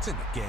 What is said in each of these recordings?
It's in the game.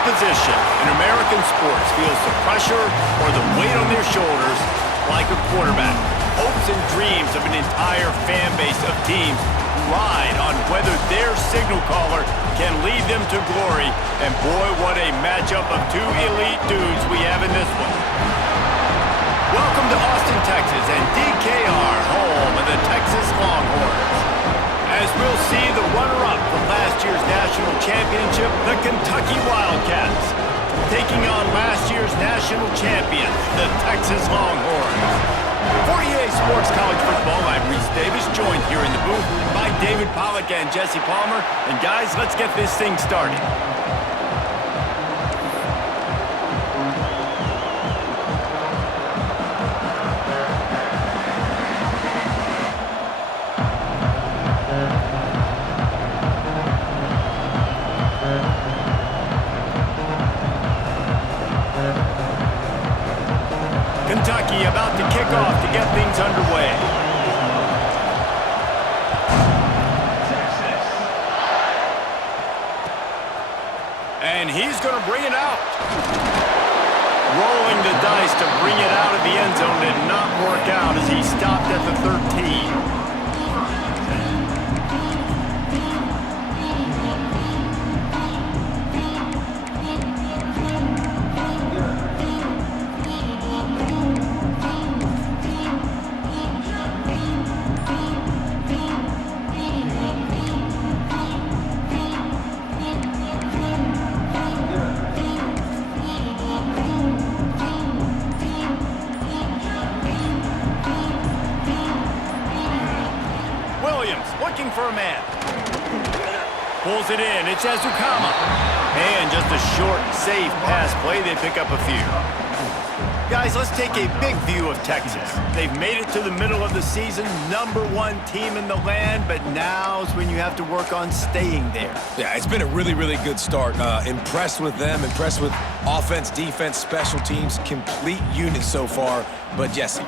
Position in American sports feels the pressure or the weight on their shoulders like a quarterback. Hopes and dreams of an entire fan base of teams ride on whether their signal caller can lead them to glory. And boy, what a matchup of two elite dudes we have in this one. Welcome to Austin, Texas, and DKR, home of the Texas Longhorns. As we'll see, the runner-up from last year's national championship, the Kentucky Wildcats, taking on last year's national champions, the Texas Longhorns. For EA Sports College Football, I'm Reese Davis, joined here in the booth by David Pollack and Jesse Palmer. And guys, let's get this thing started. Kentucky about to kick off to get things underway. And he's going to bring it out. Rolling the dice to bring it out of the end zone did not work out as he stopped at the 13. Looking for a man. Pulls it in. It's Azukama. And just a short, safe pass play. They pick up a few. Guys, let's take a big view of Texas. They've made it to the middle of the season, #1 team in the land, but now's when you have to work on staying there. Yeah, it's been a really, really good start. Impressed with them, impressed with offense, defense, special teams, complete unit so far. But Jesse,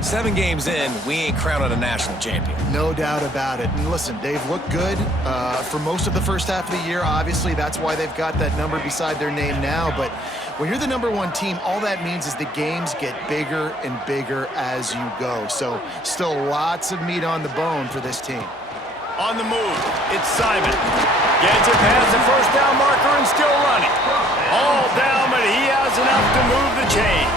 7 games in, we ain't crowned a national champion. No doubt about it. And listen, they've looked good for most of the first half of the year. Obviously, that's why they've got that number beside their name now. But when you're the #1 team, all that means is the games get bigger and bigger as you go. So still lots of meat on the bone for this team. On the move, it's Simon. Gets it past the first down marker and still running. All down, but he has enough to move the chains.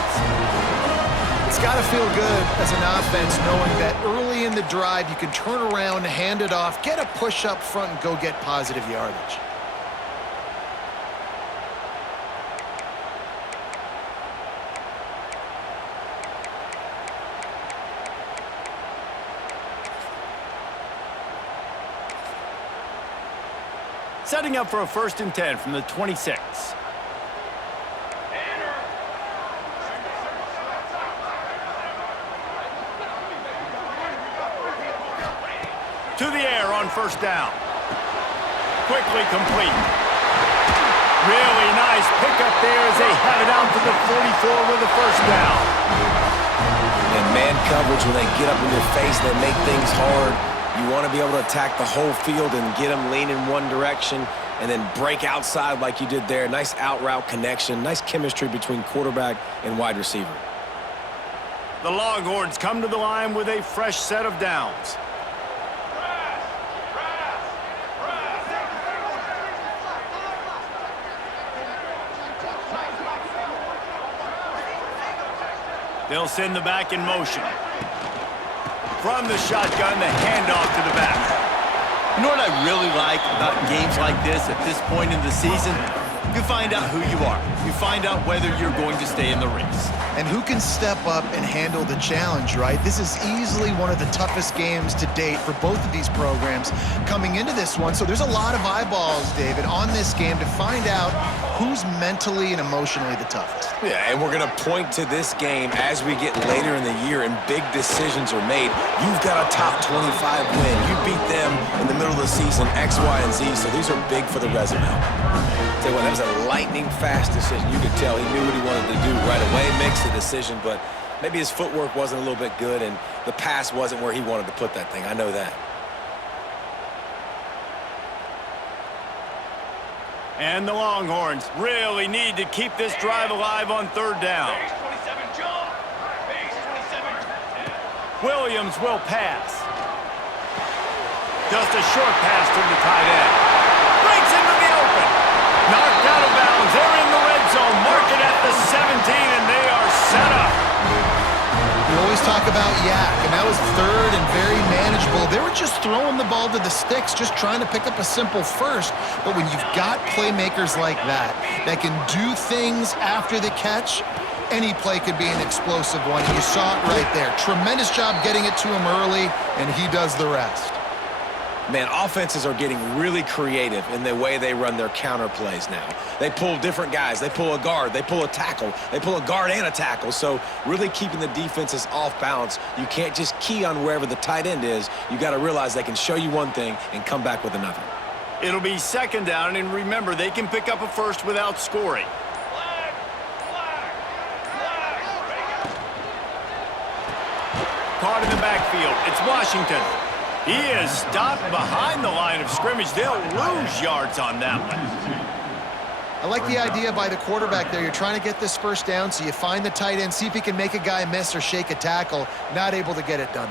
It's got to feel good as an offense knowing that early in the drive you can turn around, hand it off, get a push up front, and go get positive yardage. Setting up for a 1st and 10 from the 26. To the air on 1st down. Quickly complete. Really nice pickup there as they have it out to the 44 with a 1st down. And man coverage, when they get up in your face, they make things hard. You want to be able to attack the whole field and get them lean in one direction and then break outside like you did there. Nice out route connection, nice chemistry between quarterback and wide receiver. The Longhorns come to the line with a fresh set of downs. They'll send the back in motion. From the shotgun, the handoff to the back. You know what I really like about games like this at this point in the season? You find out who you are. You find out whether you're going to stay in the race. And who can step up and handle the challenge, right? This is easily one of the toughest games to date for both of these programs coming into this one. So there's a lot of eyeballs, David, on this game to find out who's mentally and emotionally the toughest. Yeah, and we're going to point to this game as we get later in the year and big decisions are made. You've got a top 25 win. You beat them in the middle of the season, X, Y, and Z, so these are big for the resume. Tell you what, that was a lightning-fast decision. You could tell he knew what he wanted to do right away, makes the decision, but maybe his footwork wasn't a little bit good and the pass wasn't where he wanted to put that thing. I know that. And the Longhorns really need to keep this drive alive on 3rd down. Williams will pass. Just a short pass to the tight end. Breaks into the open. Knocked out of bounds. They're in the red zone. Mark it at the 17, and they are set up. We always talk about Yak, and that was 3rd and very manageable. They were just throwing the ball to the sticks, just trying to pick up a simple 1st. But when you've got playmakers like that can do things after the catch, any play could be an explosive one. And you saw it right there. Tremendous job getting it to him early, and he does the rest. Man, offenses are getting really creative in the way they run their counter plays now. They pull different guys. They pull a guard. They pull a tackle. They pull a guard and a tackle. So really keeping the defenses off balance. You can't just key on wherever the tight end is. You got to realize they can show you one thing and come back with another. It'll be 2nd down, and remember, they can pick up a 1st without scoring. Caught in the backfield. It's Washington. He is stopped behind the line of scrimmage. They'll lose yards on that one. I like the idea by the quarterback there. You're trying to get this 1st down, so you find the tight end, see if he can make a guy miss or shake a tackle. Not able to get it done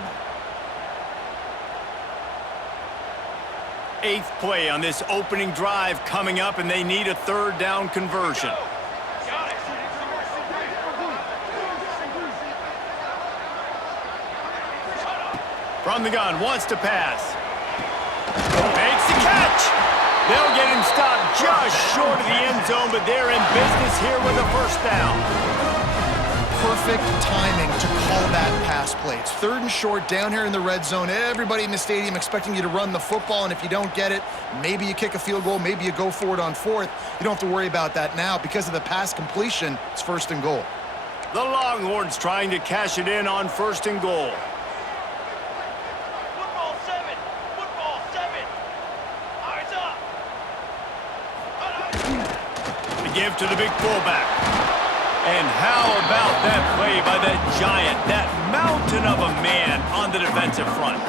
there. 8th play on this opening drive coming up, and they need a 3rd down conversion. From the gun, wants to pass. Makes the catch. They'll get him stopped just short of the end zone, but they're in business here with a 1st down. Perfect timing to call that pass play. It's 3rd and short down here in the red zone. Everybody in the stadium expecting you to run the football, and if you don't get it, maybe you kick a field goal, maybe you go for it on 4th. You don't have to worry about that now. Because of the pass completion, it's 1st and goal. The Longhorns trying to cash it in on 1st and goal. Give to the big fullback. And how about that play by that giant, that mountain of a man on the defensive front?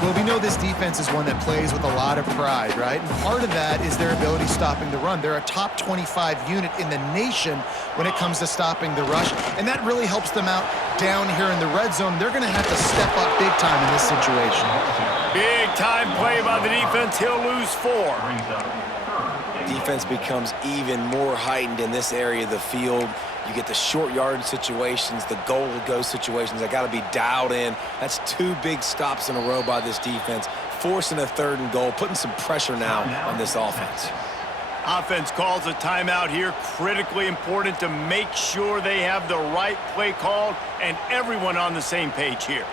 Well, we know this defense is one that plays with a lot of pride, right? And part of that is their ability stopping the run. They're a top 25 unit in the nation when it comes to stopping the rush, and that really helps them out down here in the red zone. They're going to have to step up big time in this situation. Big time play by the defense. He'll lose 4. Defense becomes even more heightened in this area of the field. You get the short yardage situations, the goal-to-go situations. They got to be dialed in. That's 2 big stops in a row by this defense, forcing a 3rd and goal, putting some pressure now on this offense. Offense calls a timeout here. Critically important to make sure they have the right play called and everyone on the same page here.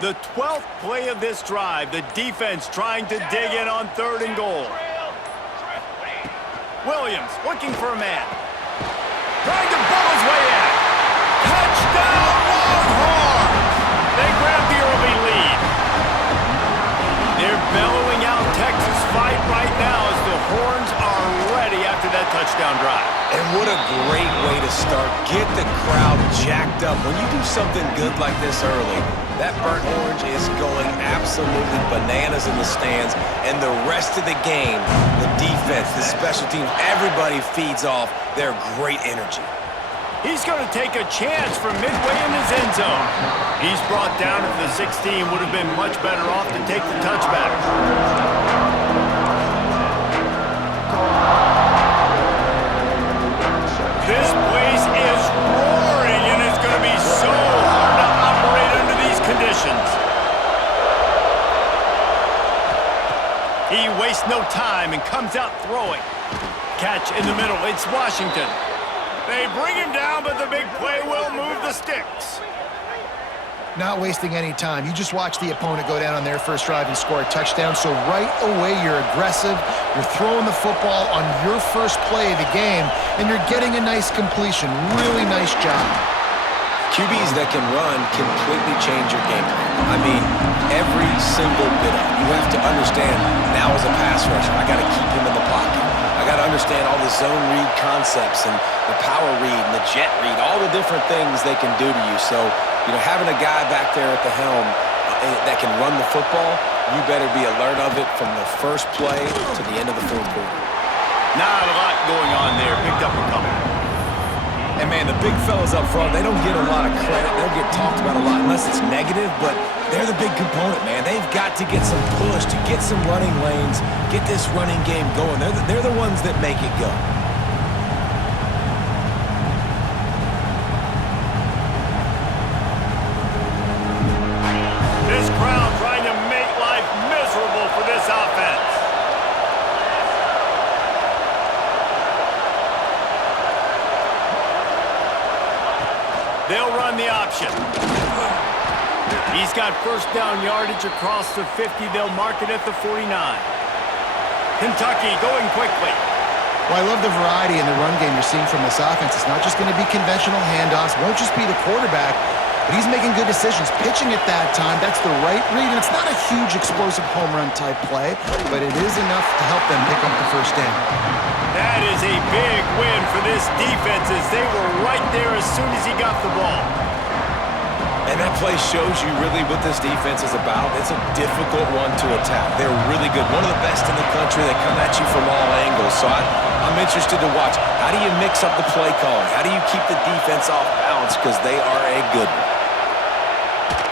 The 12th play of this drive, the defense trying to dig in on 3rd and goal. Williams looking for a man. Trying to ball his way in. Touchdown, Longhorns! They grab the early lead. They're bellowing out Texas fight right now as the Horns are ready after that touchdown drive. And what a great way to start. Get the crowd jacked up. When you do something good like this early, that burnt orange is going absolutely bananas in the stands. And the rest of the game, the defense, the special teams, everybody feeds off their great energy. He's going to take a chance from midway in his end zone. He's brought down at the 16. Would have been much better off to take the touchback. This place is roaring, and it's going to be so hard to operate under these conditions. He wastes no time and comes out throwing. Catch in the middle. It's Washington. They bring him down, but the big play will move the sticks. Not wasting any time. You just watch the opponent go down on their first drive and score a touchdown. So right away, you're aggressive. You're throwing the football on your first play of the game, and you're getting a nice completion. Really nice job. QBs that can run completely change your game plan. I mean, every single bit of it. You have to understand, now as a pass rusher, I got to keep him in the pocket. I got to understand all the zone read concepts and the power read and the jet read, all the different things they can do to you. So, you know, having a guy back there at the helm that can run the football, you better be alert of it from the first play to the end of the 4th quarter. Not a lot going on there. Picked up a couple. And, man, the big fellas up front, they don't get a lot of credit. They don't get talked about a lot unless it's negative, but they're the big component, man. They've got to get some push, to get some running lanes, get this running game going. They're the ones that make it go. This crowd trying to make life miserable for this offense. They'll run the option. He's got first down yardage across the 50. They'll mark it at the 49. Kentucky going quickly. Well, I love the variety in the run game you're seeing from this offense. It's not just going to be conventional handoffs. Won't just be the quarterback, but he's making good decisions. Pitching at that time, that's the right read. And it's not a huge explosive home run type play, but it is enough to help them pick up the first down. That is a big win for this defense as they were right there as soon as he got the ball. And that play shows you really what this defense is about. It's a difficult one to attack. They're really good. One of the best in the country. They come at you from all angles. So I'm interested to watch. How do you mix up the play calling? How do you keep the defense off balance? Because they are a good one.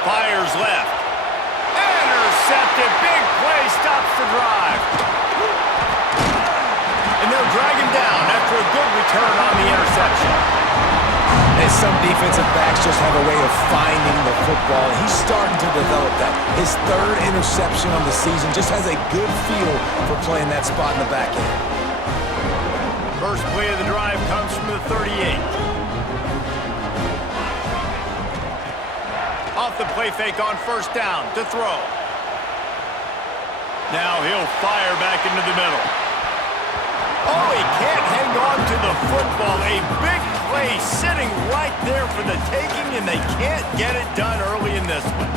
Fires left. Intercepted. Big play stops the drive. And they'll drag him down after a good return on the interception. And some defensive backs just have a way of finding the football. He's starting to develop that. His 3rd interception on the season just has a good feel for playing that spot in the back end. First play of the drive comes from the 38. Off the play fake on first down to throw. Now he'll fire back into the middle. Oh, he can't hang on to the football. A big play sitting right there for the taking, and they can't get it done early in this one.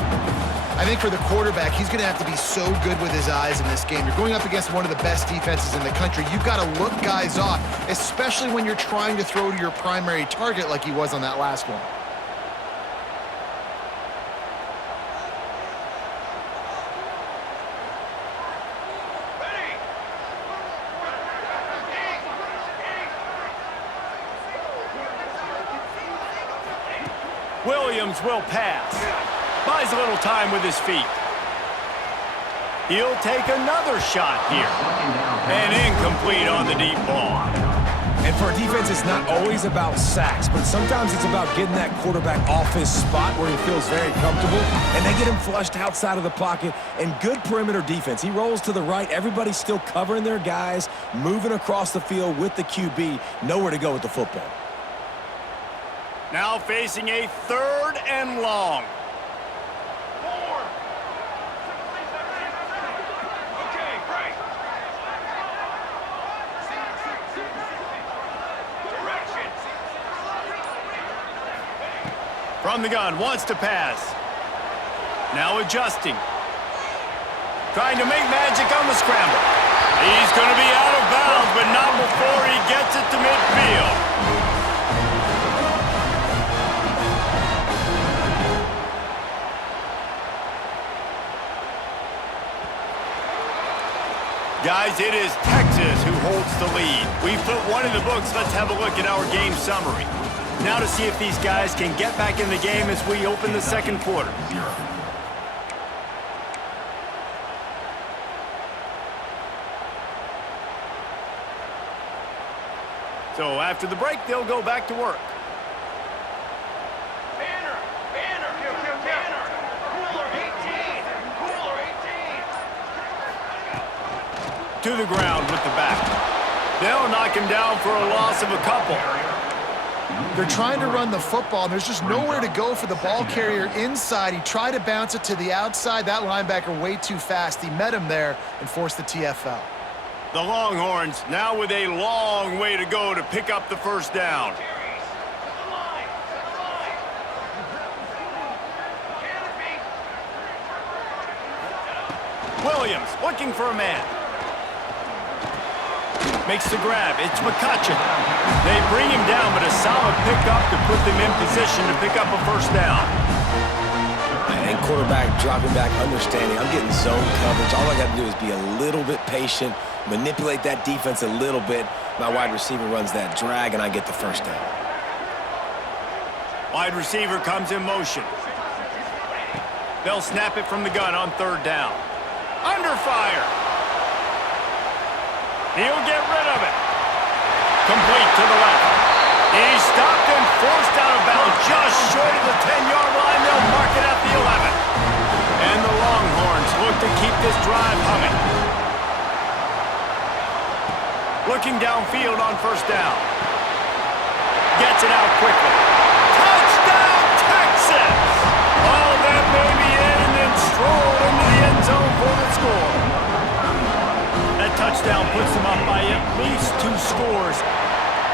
I think for the quarterback, he's going to have to be so good with his eyes in this game. You're going up against one of the best defenses in the country. You've got to look guys off, especially when you're trying to throw to your primary target like he was on that last one. Williams will pass. Buys a little time with his feet. He'll take another shot here. And incomplete on the deep ball. And for a defense, it's not always about sacks, but sometimes it's about getting that quarterback off his spot where he feels very comfortable, and they get him flushed outside of the pocket, and good perimeter defense. He rolls to the right. Everybody's still covering their guys, moving across the field with the QB, nowhere to go with the football. Now facing a 3rd and long. 4. From the gun, wants to pass. Now adjusting. Trying to make magic on the scramble. He's going to be out of bounds, but not before he gets it to midfield. Guys, it is Texas who holds the lead. We've put one in the books. Let's have a look at our game summary. Now to see if these guys can get back in the game as we open the second quarter. So after the break, they'll go back to work. Banner, cooler 18, cooler 18. To the ground with the back. They'll knock him down for a loss of a couple. They're trying to run the football, and there's just nowhere to go for the ball carrier inside. He tried to bounce it to the outside. That linebacker way too fast. He met him there and forced the TFL. The Longhorns now with a long way to go to pick up the first down. Williams looking for a man. Makes the grab. It's McCutcheon. They bring him down, but a solid pickup to put them in position to pick up a first down. And quarterback dropping back, understanding. I'm getting zone coverage. All I got to do is be a little bit patient, manipulate that defense a little bit. My wide receiver runs that drag, and I get the first down. Wide receiver comes in motion. They'll snap it from the gun on third down. Under fire. He'll get rid of it. Complete to the left. He's stopped and forced out of bounds just short of the 10-yard line. They'll mark it at the 11. And the Longhorns look to keep this drive humming. Looking downfield on first down. Gets it out quickly. Touchdown, Texas! All that baby in and then stroll into the end zone for the score. That touchdown puts them up by at least 2 scores.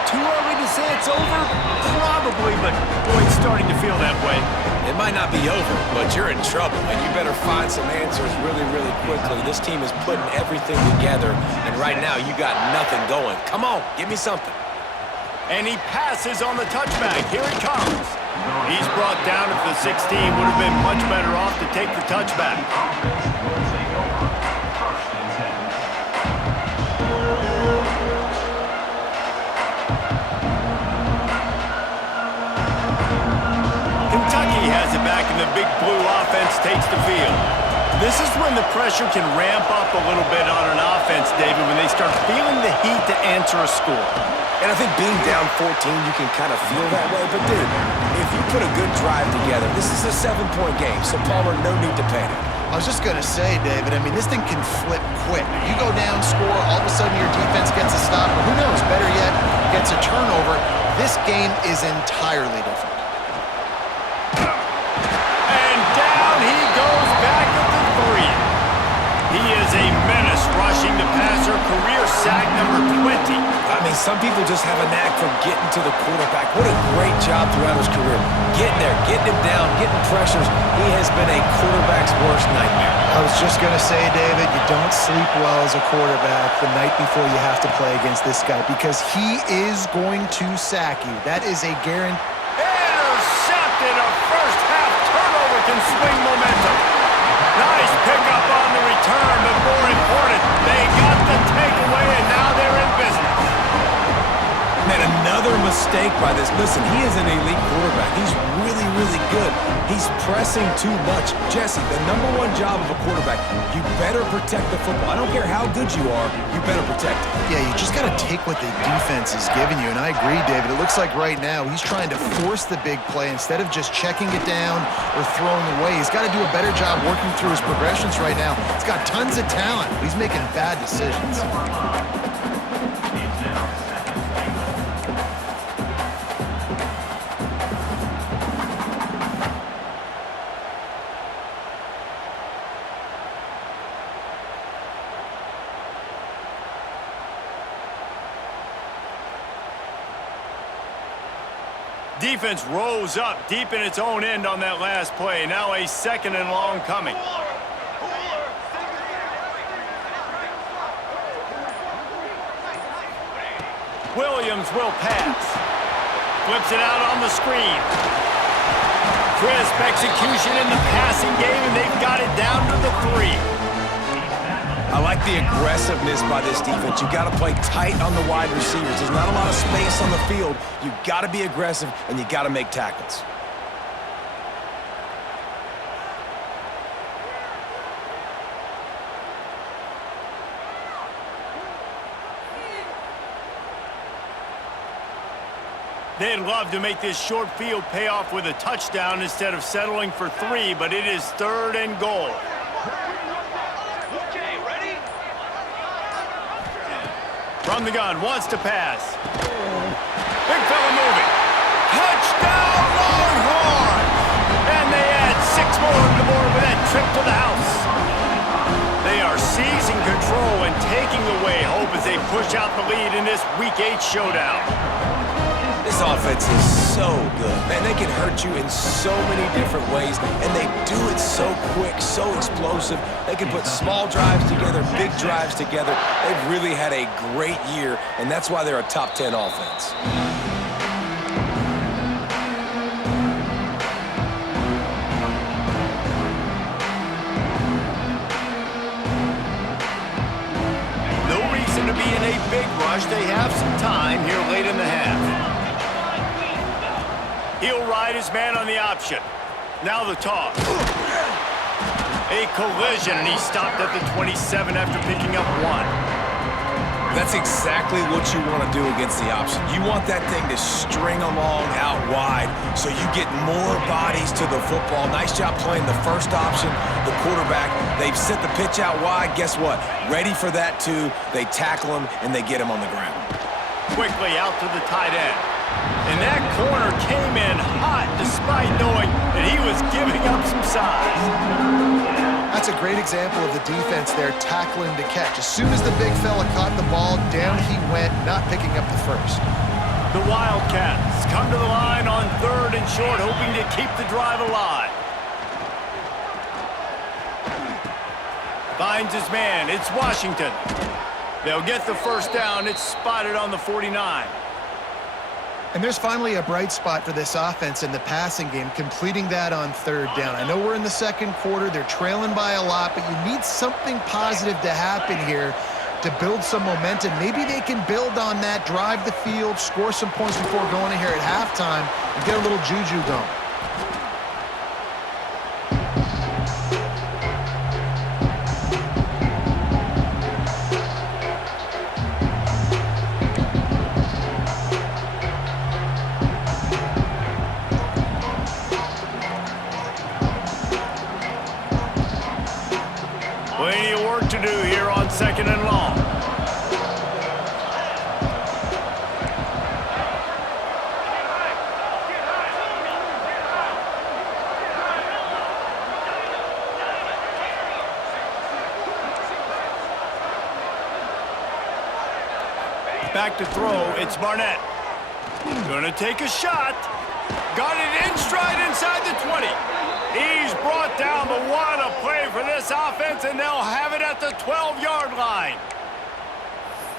Too early to say it's over? Probably, but boy, it's starting to feel that way. It might not be over, but you're in trouble, and you better find some answers really, really quickly. This team is putting everything together, and right now you got nothing going. Come on, give me something. And he passes on the touchback. Here it comes. He's brought down at the 16. Would have been much better off to take the touchback. Kentucky has it back, and the Big Blue offense takes the field. This is when the pressure can ramp up a little bit on an offense, David, when they start feeling the heat to answer a score. And I think being down 14, you can kind of feel that way. But, dude, if you put a good drive together, this is a 7-point game, so Palmer, no need to panic. I was just going to say, David, I mean, this thing can flip quick. You go down, score, all of a sudden your defense gets a stop, or who knows, better yet, gets a turnover. This game is entirely different. And down he goes back at the 3. He is a menace rushing the passer, career sack number 20. I mean, some people just have a knack for getting to the quarterback. What a great job throughout his career. Getting there, getting him down, getting pressures. He has been a quarterback's worst nightmare. I was just going to say, David, you don't sleep well as a quarterback the night before you have to play against this guy because he is going to sack you. That is a guarantee. Intercepted. A first half turnover can swing momentum. Nice pickup on the return, but more important, they got the takeaway and now they're in business. Man, another mistake by this. Listen, he is an elite quarterback. He's really, really good. He's pressing too much. Jesse, the #1 job of a quarterback, you better protect the football. I don't care how good you are, you better protect it. Yeah, you just got to take what the defense is giving you. And I agree, David. It looks like right now he's trying to force the big play instead of just checking it down or throwing away. He's got to do a better job working through his progressions right now. He's got tons of talent. He's making bad decisions. Defense rose up deep in its own end on that last play. Now a 2nd and long coming. Williams will pass. Flips it out on the screen. Crisp execution in the passing game, and they've got it down to the 3. I like the aggressiveness by this defense. You got to play tight on the wide receivers. There's not a lot of space on the field. You got to be aggressive, and you got to make tackles. They'd love to make this short field pay off with a touchdown instead of settling for 3, but it is 3rd and goal. Okay, ready? From the gun, wants to pass. Big fella moving. Touchdown, Longhorns! And they add 6 more to the board with that trip to the house. They are seizing control and taking away hope as they push out the lead in this Week 8 showdown. This offense is so good, man. They can hurt you in so many different ways, and they do it so quick, so explosive. They can put small drives together, big drives together. They've really had a great year, and that's why they're a top 10 offense. No reason to be in a big rush. They have some time here late in the half. He'll ride his man on the option. Now the toss. A collision, and he stopped at the 27 after picking up 1. That's exactly what you want to do against the option. You want that thing to string along out wide so you get more bodies to the football. Nice job playing the first option, the quarterback. They've sent the pitch out wide. Guess what? Ready for that, too. They tackle him, and they get him on the ground. Quickly out to the tight end. And that corner came in hot despite knowing that he was giving up some size. That's a great example of the defense there tackling to catch. As soon as the big fella caught the ball, down he went, not picking up the first. The Wildcats come to the line on 3rd and short, hoping to keep the drive alive. Finds his man. It's Washington. They'll get the first down. It's spotted on the 49. And there's finally a bright spot for this offense in the passing game, completing that on 3rd down. I know we're in the 2nd quarter. They're trailing by a lot, but you need something positive to happen here to build some momentum. Maybe they can build on that, drive the field, score some points before going in here at halftime, and get a little juju going. Plenty of work to do here on 2nd and long. Back to throw, it's Barnett. Gonna take a shot. Got it in stride inside the 20. He's brought down, but what a play for this offense, and they'll have it at the 12-yard line.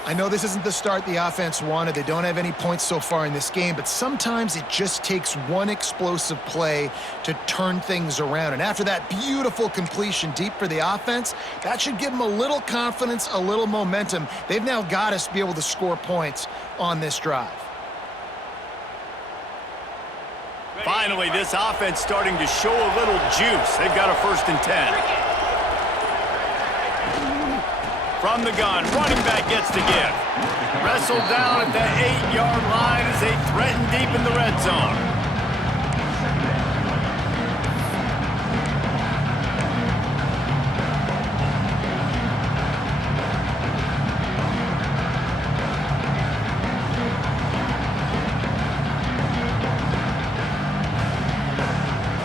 I know this isn't the start the offense wanted. They don't have any points so far in this game, but sometimes it just takes one explosive play to turn things around. And after that beautiful completion deep for the offense, that should give them a little confidence, a little momentum. They've now got us to be able to score points on this drive. Finally, this offense starting to show a little juice. They've got a 1st and 10. From the gun, running back gets the give. Wrestled down at the 8-yard line as they threaten deep in the red zone.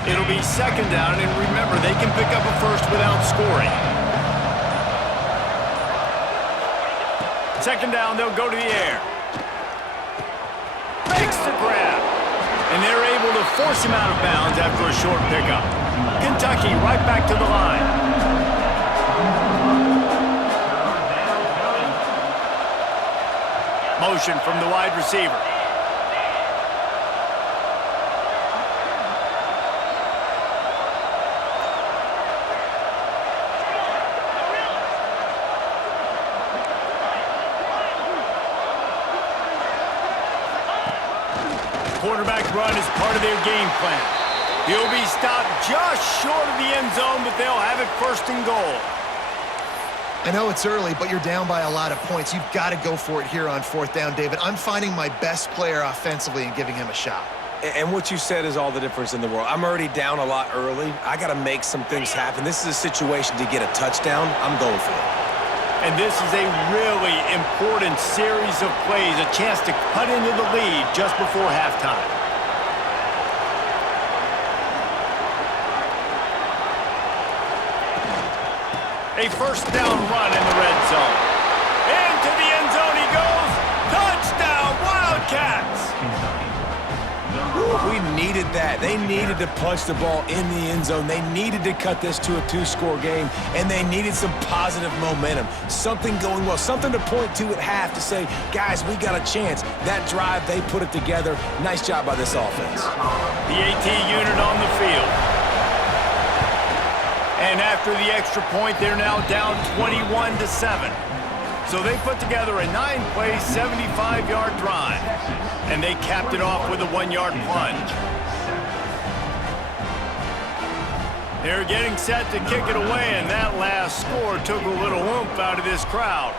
It'll be 2nd down, and remember, they can pick up a first without scoring. 2nd down, they'll go to the air. Makes the grab. And they're able to force him out of bounds after a short pickup. Kentucky right back to the line. Motion from the wide receiver. Quarterback run is part of their game plan. He'll be stopped just short of the end zone, but they'll have it first and goal. I know it's early, but you're down by a lot of points. You've got to go for it here on fourth down, David. I'm finding my best player offensively and giving him a shot. And what you said is all the difference in the world. I'm already down a lot early. I got to make some things happen. This is a situation to get a touchdown. I'm going for it. And this is a really important series of plays, a chance to cut into the lead just before halftime. A first down run in the red zone. Into the end zone he goes. Touchdown, Wildcats! We needed that. They needed to punch the ball in the end zone. They needed to cut this to a 2-score game, and they needed some positive momentum. Something going well, something to point to at half to say, guys, we got a chance. That drive, they put it together. Nice job by this offense. The AT unit on the field. And after the extra point, they're now down 21-7. So they put together a 9-play, 75-yard drive. And they capped it off with a 1-yard plunge. They're getting set to kick it away, and that last score took a little oomph out of this crowd.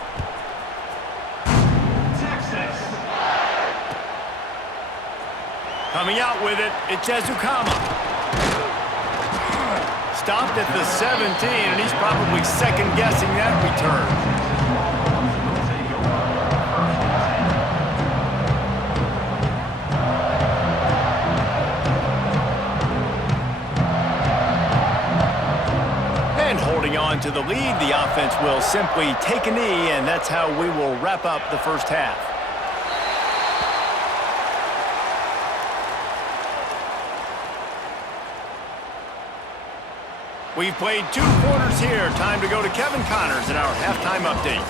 Coming out with it, it's Ezukama. Stopped at the 17, and he's probably second-guessing that return. Holding on to the lead, the offense will simply take a knee, and that's how we will wrap up the first half. We've played 2 quarters here. Time to go to Kevin Connors in our halftime update.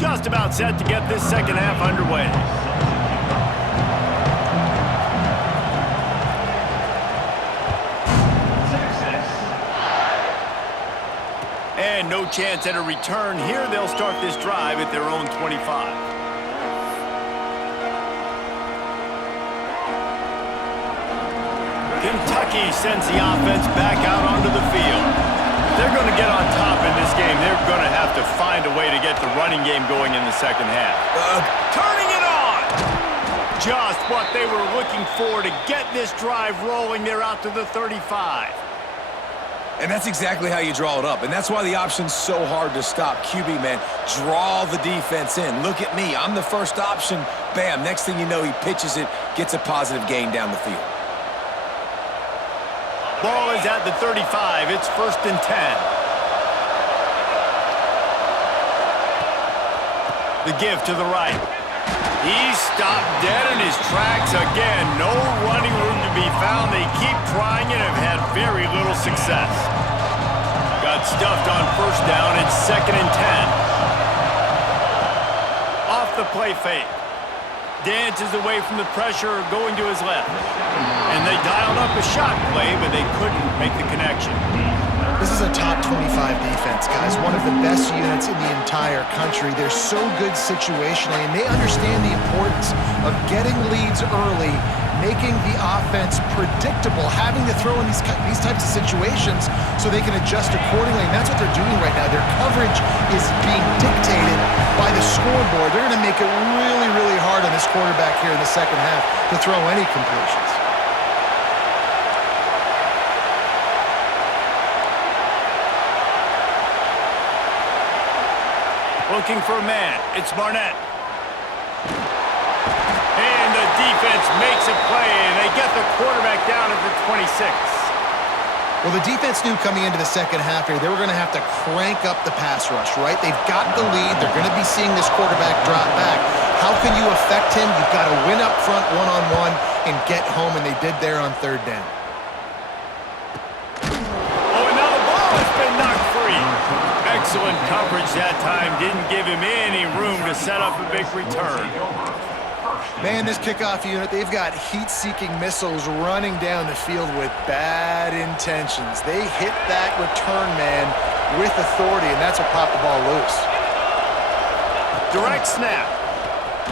Just about set to get this second half underway. And no chance at a return here. They'll start this drive at their own 25. Kentucky sends the offense back out onto the field. If they're going to get on top in this game, they're going to have to find a way to get the running game going in the second half. Turning it on! Just what they were looking for to get this drive rolling. They're out to the 35. And that's exactly how you draw it up. And that's why the option's so hard to stop. QB, man, draw the defense in. Look at me. I'm the first option. Bam. Next thing you know, he pitches it, gets a positive gain down the field. Ball is at the 35. It's 1st and 10. The give to the right. He's stopped dead in his tracks again. No running room to be found. They keep trying and have had very little success. Got stuffed on first down. It's 2nd and 10. Off the play fake. Dances away from the pressure, going to his left. And they dialed up a shot play, but they couldn't make the connection. This is a top 25 defense, guys. One of the best units in the entire country. They're so good situationally, and they understand the importance of getting leads early, making the offense predictable, having to throw in these types of situations so they can adjust accordingly. And that's what they're doing right now. Their coverage is being dictated by the scoreboard. They're going to make it really, really hard on this quarterback here in the second half to throw any completions. Looking for a man. It's Barnett. And the defense makes a play, and they get the quarterback down at the 26. Well, the defense knew coming into the second half here, they were going to have to crank up the pass rush, right? They've got the lead. They're going to be seeing this quarterback drop back. How can you affect him? You've got to win up front one-on-one and get home, and they did there on third down. Oh, and now the ball has been knocked free. Excellent coverage that time. Didn't give him any room to set up a big return. Man, this kickoff unit, they've got heat-seeking missiles running down the field with bad intentions. They hit that return man with authority, and that's what popped the ball loose. Direct snap.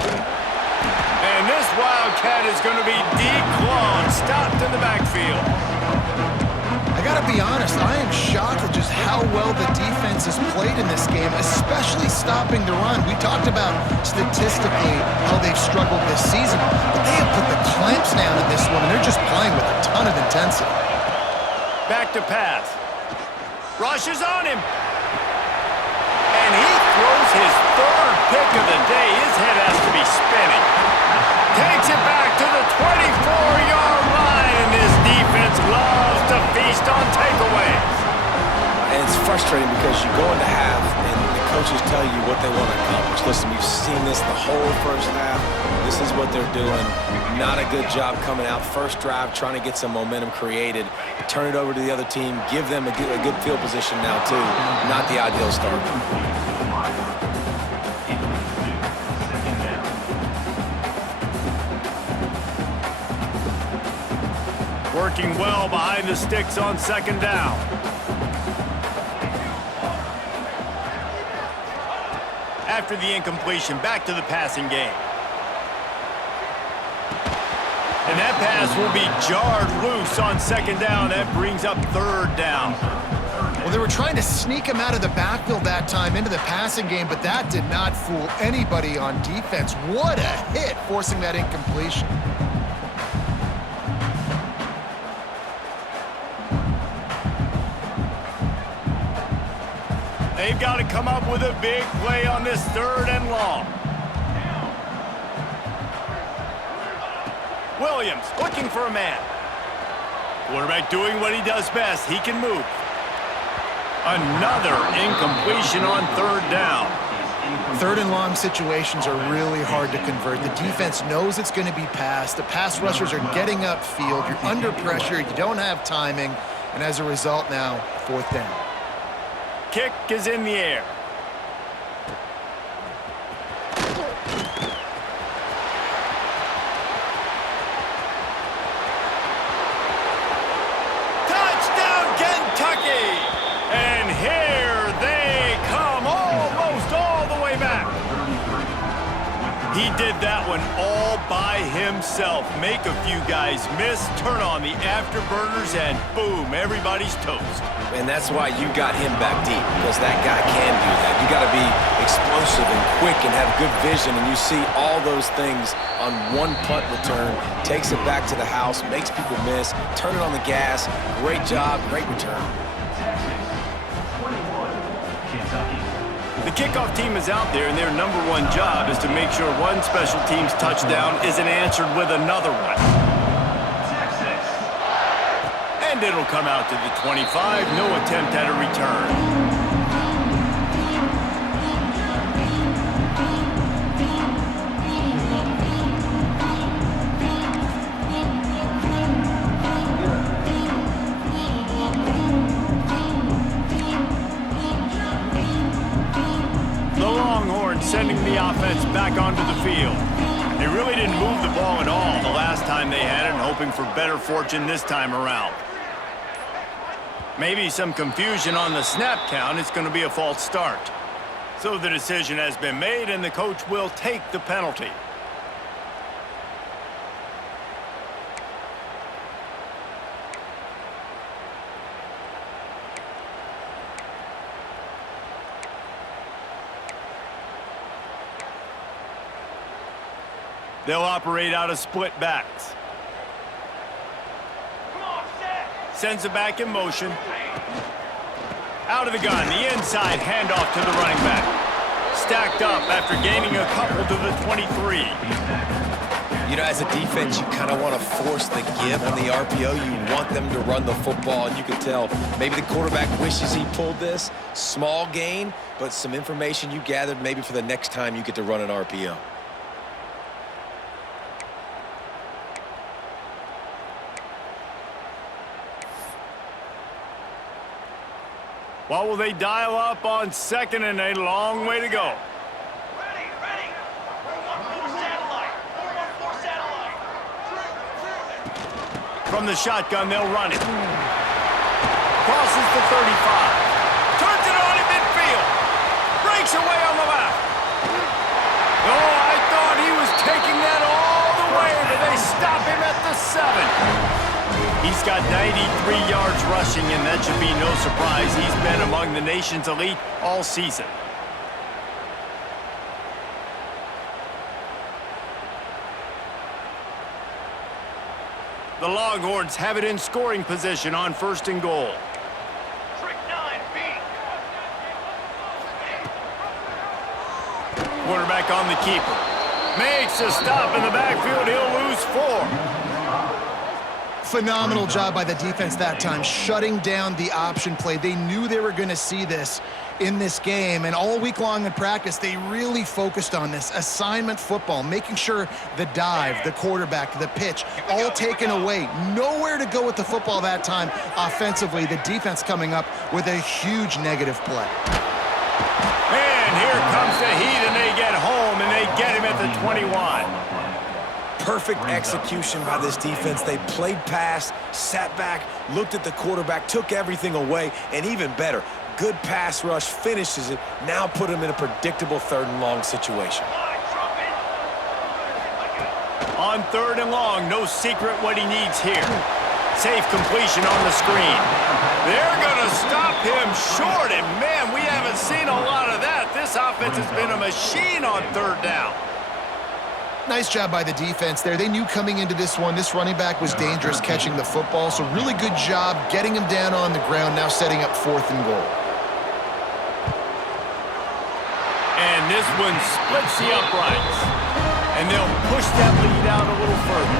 And this Wildcat is going to be declawed, stopped in the backfield. I gotta be honest, I am shocked at just how well the defense has played in this game, especially stopping the run. We talked about statistically how they've struggled this season, but they have put the clamps down in this one, and they're just playing with a ton of intensity. Back to pass. Rush is on him. And he throws his third pick of the day. His head has to be spinning. Takes it back to the 24-yard line, and this defense loves to feast on takeaways. And it's frustrating because you go into half and the coaches tell you what they want to accomplish. Listen, we've seen this the whole first half. This is what they're doing. Not a good job coming out. First drive, trying to get some momentum created. Turn it over to the other team. Give them a good field position now, too. Not the ideal start. Working well behind the sticks on second down. After the incompletion, back to the passing game. And that pass will be jarred loose on second down. That brings up third down. Well, they were trying to sneak him out of the backfield that time into the passing game, but that did not fool anybody on defense. What a hit, forcing that incompletion. They've got to come up with a big play on this third and long. Williams looking for a man. Quarterback doing what he does best. He can move. Another incompletion on third down. Third and long situations are really hard to convert. The defense knows it's going to be passed. The pass rushers are getting upfield. You're under pressure. You don't have timing. And as a result now, fourth down. Kick is in the air. Touchdown, Kentucky! And here they come, almost all the way back. He did that one all by himself. Make a few guys miss, turn on the afterburners, and boom, everybody's toast. And that's why you got him back deep, because that guy can do that. You got to be explosive and quick and have good vision, and you see all those things on one punt return. Takes it back to the house, makes people miss, turn it on the gas. Great job, great return. The kickoff team is out there, and their number one job is to make sure one special team's touchdown isn't answered with another one. And it'll come out to the 25. No attempt at a return. Sending the offense back onto the field. They really didn't move the ball at all the last time they had it, and hoping for better fortune this time around. Maybe some confusion on the snap count. It's going to be a false start. So the decision has been made, and the coach will take the penalty. They'll operate out of split backs. Sends it back in motion. Out of the gun, the inside handoff to the running back. Stacked up after gaining a couple to the 23. You know, as a defense, you kind of want to force the give on the RPO. You want them to run the football, and you can tell maybe the quarterback wishes he pulled this. Small gain, but some information you gathered maybe for the next time you get to run an RPO. What will they dial up on second and a long way to go? Ready, ready. 4-1-4 satellite. 4-1-4 satellite. From the shotgun, they'll run it. Crosses the 35. Turns it on in midfield. Breaks away on the left. Oh, I thought he was taking that all the way, but they stop him at the 7. He's got 93 yards rushing, and that should be no surprise. He's been among the nation's elite all season. The Longhorns have it in scoring position on 1st and goal. Trick 9B. Quarterback on the keeper. Makes a stop in the backfield. He'll lose 4. Phenomenal job by the defense that time, shutting down the option play. They knew they were going to see this in this game, and all week long in practice, they really focused on this. Assignment football, making sure the dive, the quarterback, the pitch, all taken away. Nowhere to go with the football that time offensively. The defense coming up with a huge negative play. And here comes the heat, and they get home, and they get him at the 21. Perfect execution by this defense. They played pass, sat back, looked at the quarterback, took everything away, and even better, good pass rush, finishes it, now put him in a predictable 3rd and long situation. On 3rd and long, no secret what he needs here. Safe completion on the screen. They're going to stop him short, and man, we haven't seen a lot of that. This offense has been a machine on 3rd down. Nice job by the defense there. They knew coming into this one, this running back was dangerous catching the football, so really good job getting him down on the ground, now setting up 4th and goal. And this one splits the uprights. And they'll push that lead out a little further.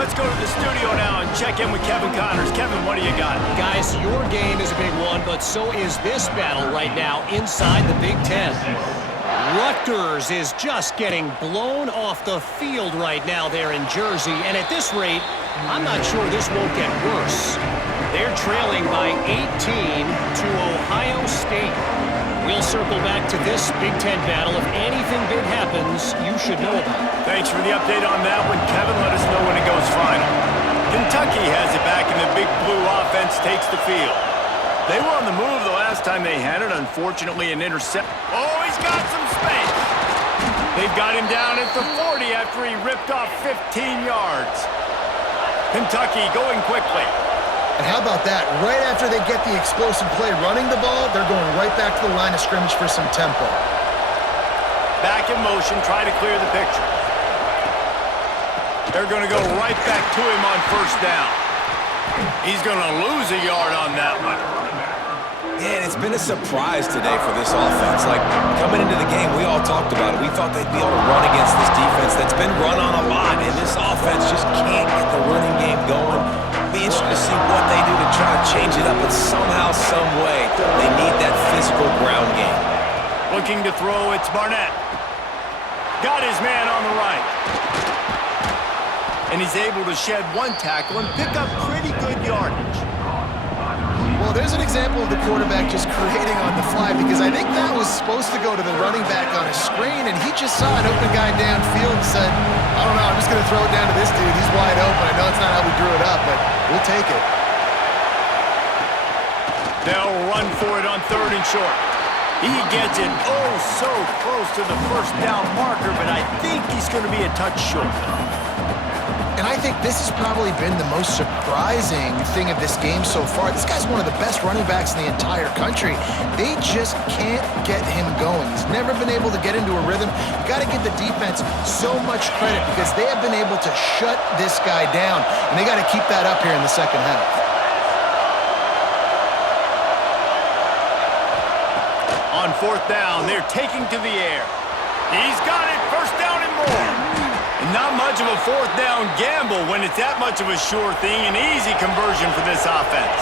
Let's go to the studio now and check in with Kevin Connors. Kevin, what do you got? Guys, your game is a big one, but so is this battle right now inside the Big Ten. Rutgers is just getting blown off the field right now there in Jersey, and at this rate, I'm not sure this won't get worse. They're trailing by 18 to Ohio State. We'll circle back to this Big Ten battle. If anything big happens, you should know about it. Thanks for the update on that one, Kevin. Let us know when it goes final. Kentucky has it back, and the Big Blue offense takes the field. They were on the move the last time they had it. Unfortunately, an intercept. Oh, he's got some space. They've got him down at the 40 after he ripped off 15 yards. Kentucky going quickly. And how about that? Right after they get the explosive play running the ball, they're going right back to the line of scrimmage for some tempo. Back in motion, try to clear the picture. They're going to go right back to him on 1st down. He's going to lose a yard on that one. Yeah, and it's been a surprise today for this offense. Like, coming into the game, we all talked about it. We thought they'd be able to run against this defense that's been run on a lot, and this offense just can't get the running game going. Be interested to see what they do to try to change it up, but somehow, some way, they need that physical ground game. Looking to throw, it's Barnett. Got his man on the right. And he's able to shed 1 tackle and pick up pretty good yardage. Well, there's an example of the quarterback just creating on the fly, because I think that was supposed to go to the running back on a screen, and he just saw an open guy downfield and said, I don't know, I'm just going to throw it down to this dude. He's wide open. I know it's not how we drew it up, but we'll take it. They'll run for it on 3rd and short. He gets it oh so close to the 1st down marker, but I think he's going to be a touch short. And I think this has probably been the most surprising thing of this game so far. This guy's one of the best running backs in the entire country. They just can't get him going. He's never been able to get into a rhythm. You got to give the defense so much credit, because they have been able to shut this guy down, and they got to keep that up here in the 2nd half. On 4th down, they're taking to the air. He's got it, 1st down and more. And not much of a fourth down gamble when it's that much of a sure thing, an easy conversion for this offense.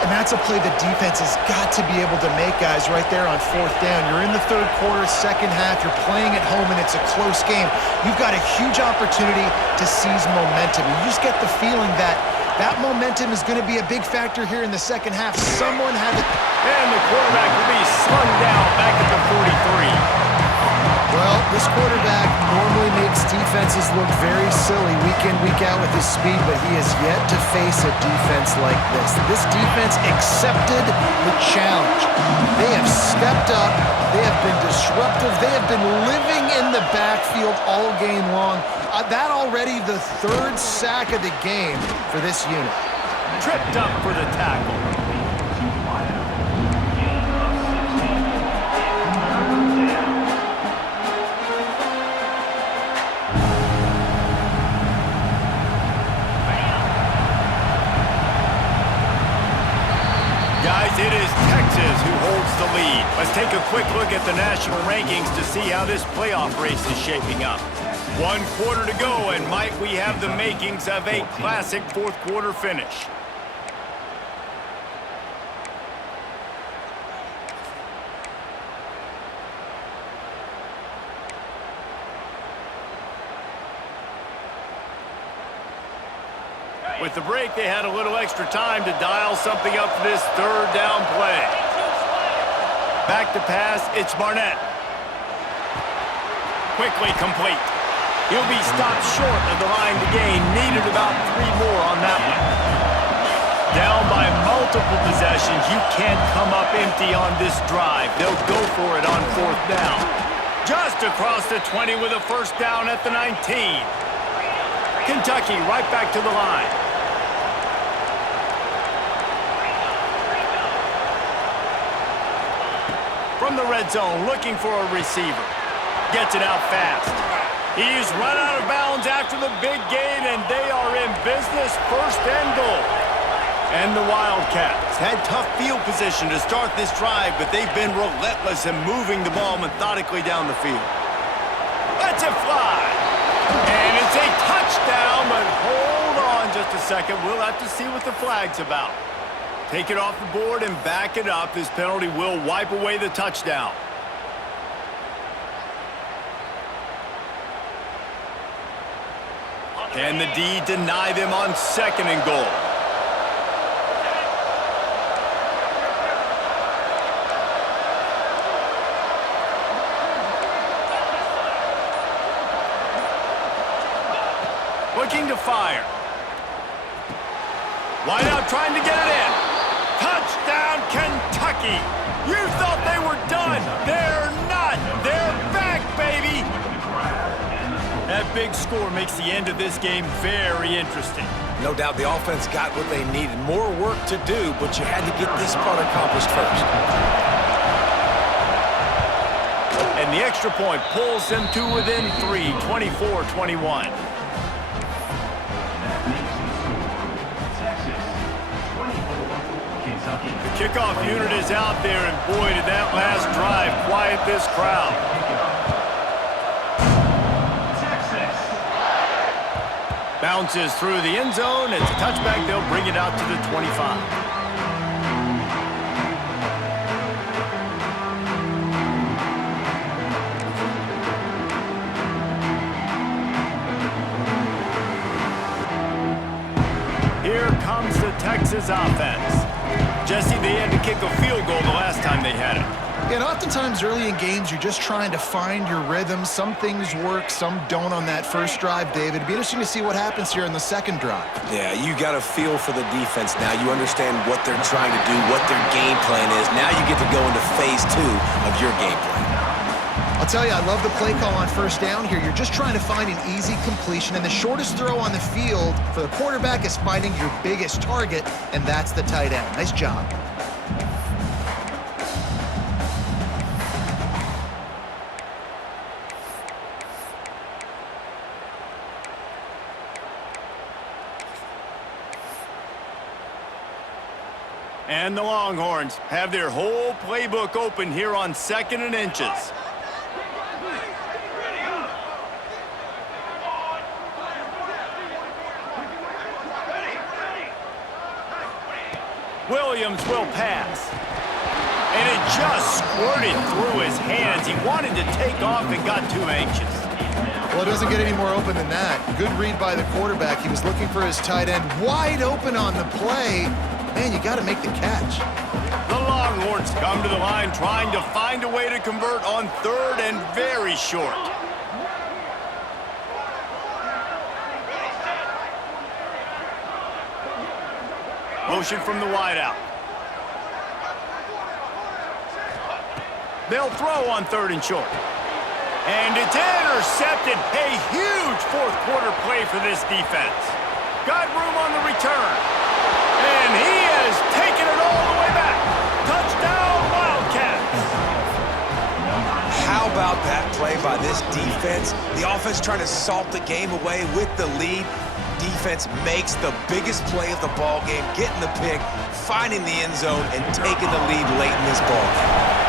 And that's a play the defense has got to be able to make, guys, right there on fourth down. You're in the third quarter, second half. You're playing at home, and it's a close game. You've got a huge opportunity to seize momentum. You just get the feeling that that momentum is going to be a big factor here in the second half. Someone had to... And the quarterback will be slung down back at the 43. Well, this quarterback normally makes defenses look very silly week in, week out with his speed, but he has yet to face a defense like this. This defense accepted the challenge. They have stepped up. They have been disruptive. They have been living in the backfield all game long. That already the third sack of the game for this unit. Tripped up for the tackle. Guys, it is Texas who holds the lead. Let's take a quick look at the national rankings to see how this playoff race is shaping up. 1 quarter to go, and might we have the makings of a classic fourth quarter finish. With the break, they had a little extra time to dial something up for this third down play. Back to pass, it's Barnett. Quickly complete. He'll be stopped short of the line to gain. Needed about 3 more on that one. Down by multiple possessions. You can't come up empty on this drive. They'll go for it on fourth down. Just across the 20 with a first down at the 19. Kentucky right back to the line. From the red zone, looking for a receiver. Gets it out fast. He's run out of bounds after the big gain, and they are in business, first and goal. And the Wildcats Had tough field position to start this drive, but they've been relentless in moving the ball methodically down the field. lets it fly. And it's a touchdown, but hold on just a second. We'll have to see what the flag's about. Take it off the board and back it up. This penalty will wipe away the touchdown. Can the D deny them on 2nd and goal? Looking to fire. Wide out trying to get it in. Touchdown, Kentucky. You thought they were done. They're not. They're back, baby. That big score makes the end of this game very interesting. No doubt the offense got what they needed. More work to do, but you had to get this part accomplished first. And the extra point pulls them to within 3, 24-21. The kickoff unit is out there, and boy, did that last drive quiet this crowd. Bounces through the end zone. It's a touchback. They'll bring it out to the 25. Here comes the Texas offense. Jesse, they had to kick a field goal the last time they had it. And oftentimes early in games, you're just trying to find your rhythm. Some things work, some don't on that first drive, David. It'd be interesting to see what happens here in the second drive. Yeah, you got a feel for the defense now. You understand what they're trying to do, what their game plan is. Now you get to go into phase 2 of your game plan. I'll tell you, I love the play call on first down here. You're just trying to find an easy completion, and the shortest throw on the field for the quarterback is finding your biggest target, and that's the tight end. Nice job. And the Longhorns have their whole playbook open here on 2nd and inches. Williams will pass. And it just squirted through his hands. He wanted to take off and got too anxious. Well, it doesn't get any more open than that. Good read by the quarterback. He was looking for his tight end wide open on the play. Man, you got to make the catch. The Longhorns come to the line trying to find a way to convert on 3rd and very short. Motion from the wideout. They'll throw on 3rd and short. And it's intercepted. A huge fourth-quarter play for this defense. Got room on the return. And he has taken it all the way back. Touchdown, Wildcats. How about that play by this defense? The offense trying to salt the game away with the lead. Defense makes the biggest play of the ball game, getting the pick, finding the end zone, and taking the lead late in this ball game.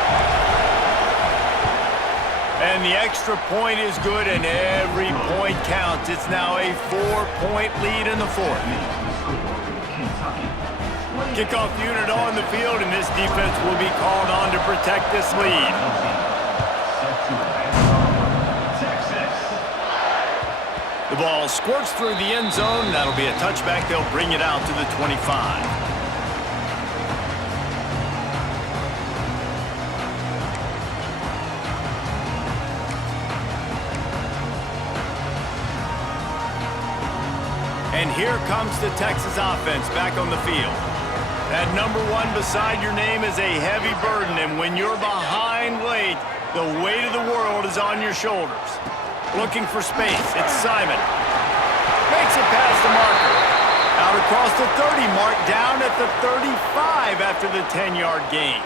And the extra point is good, and every point counts. It's now a 4-point lead in the 4th. Kickoff unit on the field, and this defense will be called on to protect this lead. The ball squirts through the end zone. That'll be a touchback. They'll bring it out to the 25. And here comes the Texas offense back on the field. That number 1 beside your name is a heavy burden, and when you're behind late, the weight of the world is on your shoulders. Looking for space, it's Simon. Makes it past the marker. Out across the 30 mark, down at the 35 after the 10-yard gain.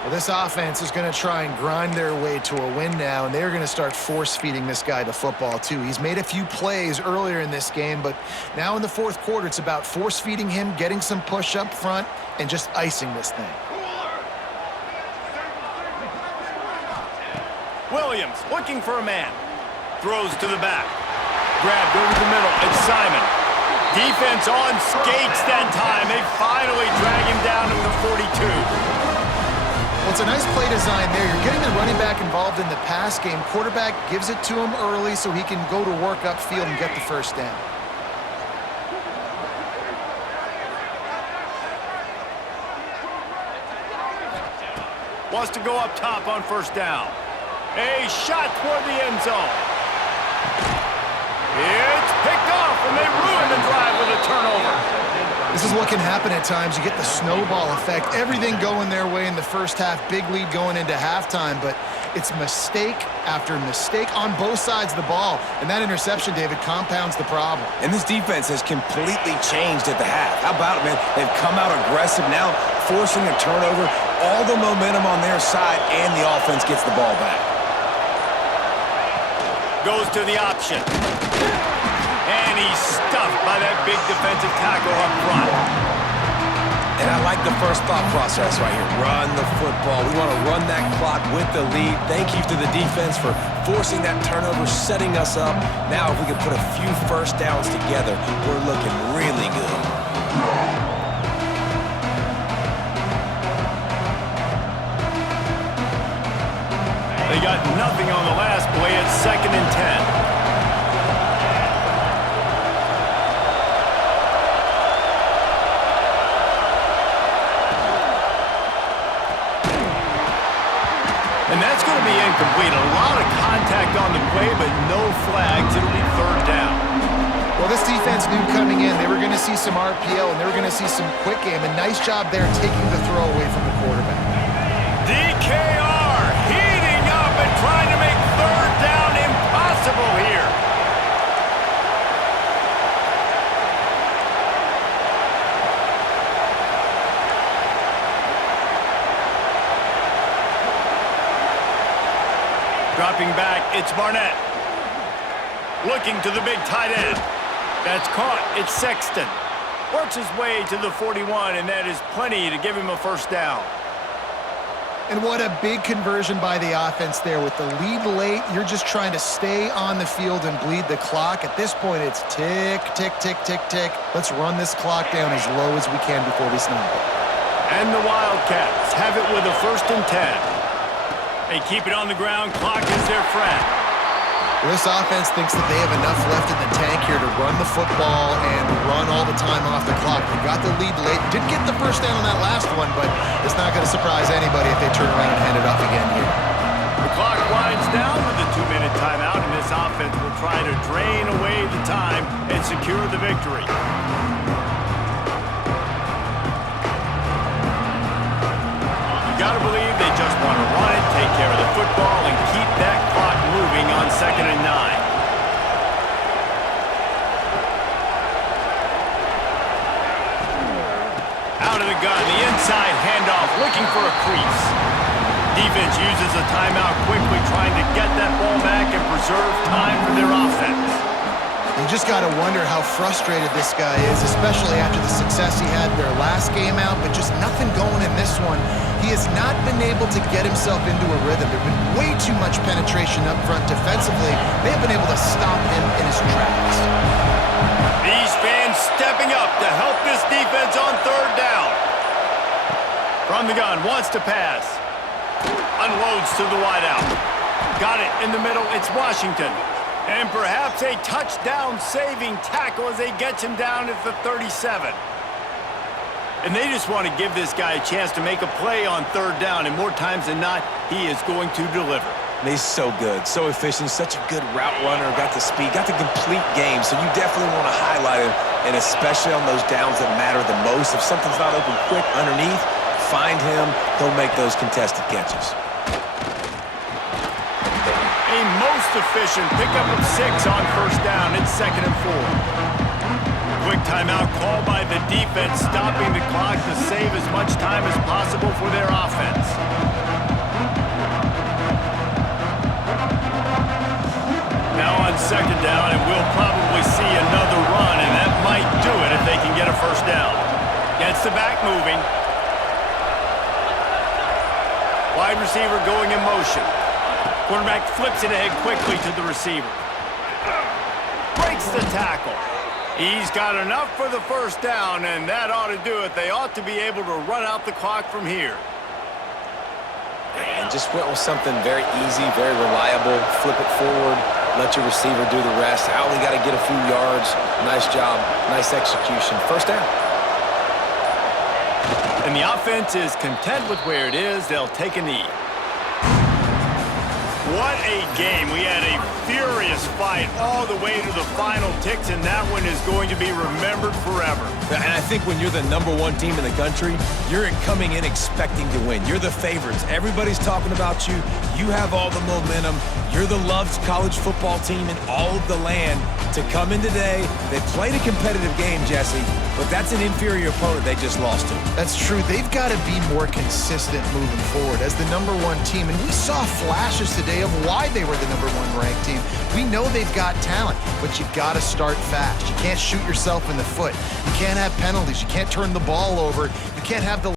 Well, this offense is going to try and grind their way to a win now, and they're going to start force-feeding this guy the football, too. He's made a few plays earlier in this game, but now in the 4th quarter, it's about force-feeding him, getting some push up front, and just icing this thing. Williams looking for a man. Throws to the back. Grabbed over the middle. It's Simon. Defense on skates that time. They finally drag him down to the 42. Well, it's a nice play design there. You're getting the running back involved in the pass game. Quarterback gives it to him early so he can go to work upfield and get the first down. Wants to go up top on 1st down. A shot toward the end zone. It's picked off, and they ruin the drive with a turnover. This is what can happen at times. You get the snowball effect. Everything going their way in the first half. Big lead going into halftime, but it's mistake after mistake on both sides of the ball. And that interception, David, compounds the problem. And this defense has completely changed at the half. How about it, man? They've come out aggressive now, forcing a turnover. All the momentum on their side, and the offense gets the ball back. Goes to the option. And he's stuffed by that big defensive tackle up front. And I like the first thought process right here. Run the football. We want to run that clock with the lead. Thank you to the defense for forcing that turnover, setting us up. Now if we can put a few first downs together, we're looking really good. They got nothing on the last play. It's 2nd and 10. And that's going to be incomplete. A lot of contact on the play, but no flags. It'll be 3rd down. Well, this defense knew coming in they were going to see some RPO and they were going to see some quick game. A nice job there taking the throw away from the quarterback. DKR heating up and trying to make 3rd down impossible here. Dropping back, it's Barnett. Looking to the big tight end. That's caught, it's Sexton. Works his way to the 41, and that is plenty to give him a first down. And what a big conversion by the offense there. With the lead late, you're just trying to stay on the field and bleed the clock. At this point, it's tick, tick, tick, tick, tick. Let's run this clock down as low as we can before we snap it. And the Wildcats have it with a 1st and 10. They keep it on the ground. Clock is their friend. This offense thinks that they have enough left in the tank here to run the football and run all the time off the clock. They got the lead late. Didn't get the first down on that last one, but it's not going to surprise anybody if they turn around and hand it off again here. The clock winds down with a 2-minute timeout, and this offense will try to drain away the time and secure the victory. You got to believe they just want to run it, take care of the football, and keep that clock moving on 2nd and 9. Out of the gun, the inside handoff, looking for a crease. Defense uses a timeout quickly, trying to get that ball back and preserve time for their offense. You just got to wonder how frustrated this guy is, especially after the success he had their last game out, but just nothing going in this one. He has not been able to get himself into a rhythm. There's been way too much penetration up front defensively. They have been able to stop him in his tracks. These fans stepping up to help this defense on 3rd down. From the gun, wants to pass. Unloads to the wideout. Got it in the middle. It's Washington. And perhaps a touchdown-saving tackle as they get him down at the 37. And they just want to give this guy a chance to make a play on 3rd down, and more times than not, he is going to deliver. And he's so good, so efficient, such a good route runner, got the speed, got the complete game, so you definitely want to highlight him, and especially on those downs that matter the most. If something's not open quick underneath, find him, he'll make those contested catches. A most efficient pickup of 6 on 1st down. It's 2nd and 4. Quick timeout called by the defense, stopping the clock to save as much time as possible for their offense. Now on 2nd down, and we'll probably see another run, and that might do it if they can get a 1st down. Gets the back moving. Wide receiver going in motion. Quarterback flips it ahead quickly to the receiver. Breaks the tackle. He's got enough for the 1st down, and that ought to do it. They ought to be able to run out the clock from here. And just went with something very easy, very reliable. Flip it forward, let your receiver do the rest. I only got to get a few yards. Nice job, nice execution. 1st down. And the offense is content with where it is. They'll take a knee. What a game. We had a furious fight all the way to the final ticks, and that one is going to be remembered forever. And I think when you're the #1 team in the country, you're coming in expecting to win. You're the favorites. Everybody's talking about you. You have all the momentum. You're the loved college football team in all of the land. To come in today, they played a competitive game, Jesse, but that's an inferior opponent they just lost to. That's true. They've got to be more consistent moving forward as the #1 team. And we saw flashes today of why they were the #1 ranked team. We know they've got talent, but you've got to start fast. You can't shoot yourself in the foot. You can't have penalties. You can't turn the ball over. You can't have the